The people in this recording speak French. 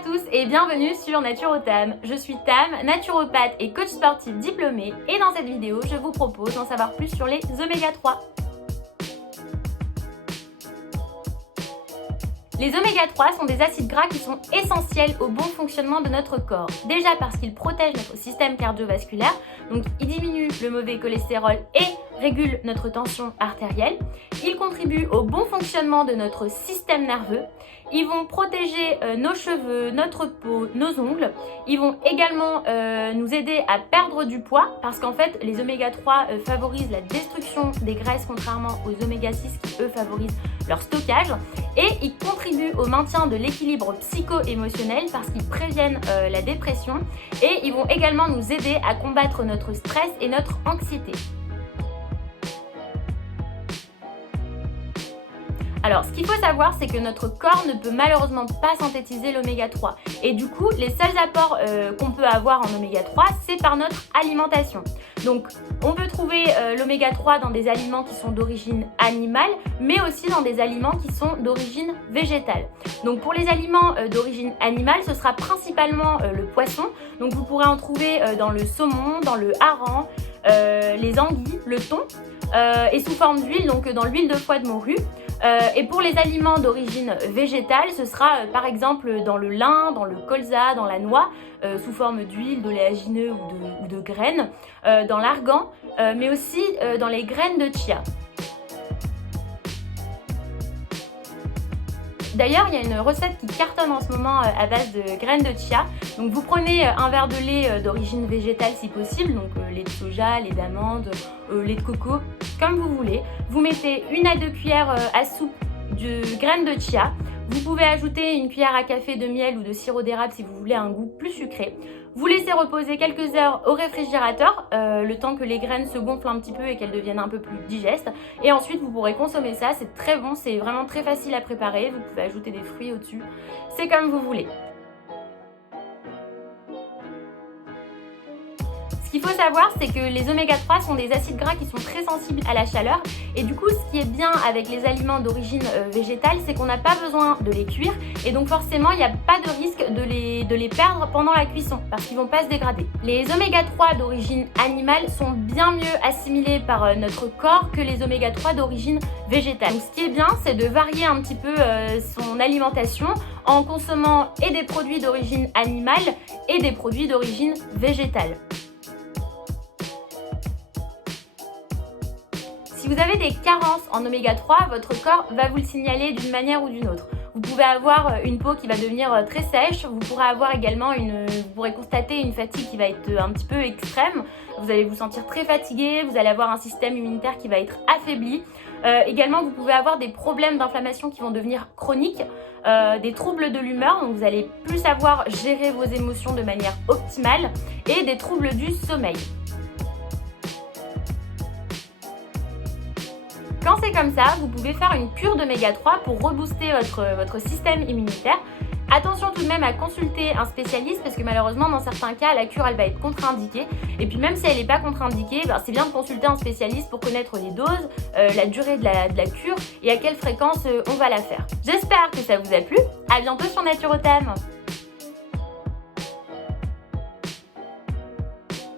à tous et bienvenue sur Naturotam. Je suis Tam, naturopathe et coach sportif diplômée et dans cette vidéo, je vous propose d'en savoir plus sur les oméga 3. Les oméga 3 sont des acides gras qui sont essentiels au bon fonctionnement de notre corps. Déjà parce qu'ils protègent notre système cardiovasculaire, donc ils diminuent le mauvais cholestérol et régulent notre tension artérielle. Ils contribuent au bon fonctionnement de notre système nerveux. Ils vont protéger nos cheveux, notre peau, nos ongles. Ils vont également nous aider à perdre du poids parce qu'en fait, les oméga 3 favorisent la destruction des graisses contrairement aux oméga 6 qui eux favorisent leur stockage. Et ils contribuent au maintien de l'équilibre psycho-émotionnel parce qu'ils préviennent la dépression. Et ils vont également nous aider à combattre notre stress et notre anxiété. Alors, ce qu'il faut savoir, c'est que notre corps ne peut malheureusement pas synthétiser l'oméga 3. Et du coup, les seuls apports qu'on peut avoir en oméga 3, c'est par notre alimentation. Donc, on peut trouver l'oméga 3 dans des aliments qui sont d'origine animale, mais aussi dans des aliments qui sont d'origine végétale. Donc, pour les aliments d'origine animale, ce sera principalement le poisson. Donc, vous pourrez en trouver dans le saumon, dans le hareng, les anguilles, le thon, et sous forme d'huile, donc dans l'huile de foie de morue. Et pour les aliments d'origine végétale, ce sera par exemple dans le lin, dans le colza, dans la noix, sous forme d'huile, d'oléagineux ou de graines, dans l'argan, mais aussi dans les graines de chia. D'ailleurs, il y a une recette qui cartonne en ce moment à base de graines de chia. Donc vous prenez un verre de lait d'origine végétale si possible, donc lait de soja, lait d'amande, lait de coco, comme vous voulez. Vous mettez 1 à 2 cuillères à soupe de graines de chia. Vous pouvez ajouter une cuillère à café de miel ou de sirop d'érable si vous voulez un goût plus sucré. Vous laissez reposer quelques heures au réfrigérateur, le temps que les graines se gonflent un petit peu et qu'elles deviennent un peu plus digestes. Et ensuite, vous pourrez consommer ça. C'est très bon, c'est vraiment très facile à préparer. Vous pouvez ajouter des fruits au-dessus. C'est comme vous voulez. Ce qu'il faut savoir, c'est que les oméga 3 sont des acides gras qui sont très sensibles à la chaleur. Et du coup, ce qui est bien avec les aliments d'origine végétale, c'est qu'on n'a pas besoin de les cuire. Et donc forcément, il n'y a pas de risque de les perdre pendant la cuisson parce qu'ils ne vont pas se dégrader. Les oméga 3 d'origine animale sont bien mieux assimilés par notre corps que les oméga 3 d'origine végétale. Donc, ce qui est bien, c'est de varier un petit peu son alimentation en consommant et des produits d'origine animale et des produits d'origine végétale. Si vous avez des carences en oméga 3, votre corps va vous le signaler d'une manière ou d'une autre. Vous pouvez avoir une peau qui va devenir très sèche, vous pourrez avoir également vous pourrez constater une fatigue qui va être un petit peu extrême. Vous allez vous sentir très fatigué, vous allez avoir un système immunitaire qui va être affaibli. Également, vous pouvez avoir des problèmes d'inflammation qui vont devenir chroniques, des troubles de l'humeur, donc vous allez plus savoir gérer vos émotions de manière optimale et des troubles du sommeil. Quand c'est comme ça, vous pouvez faire une cure d'oméga 3 pour rebooster votre système immunitaire. Attention tout de même à consulter un spécialiste parce que malheureusement dans certains cas la cure elle va être contre-indiquée et puis même si elle n'est pas contre-indiquée, c'est bien de consulter un spécialiste pour connaître les doses, la durée de la cure et à quelle fréquence on va la faire. J'espère que ça vous a plu, à bientôt sur Naturotam.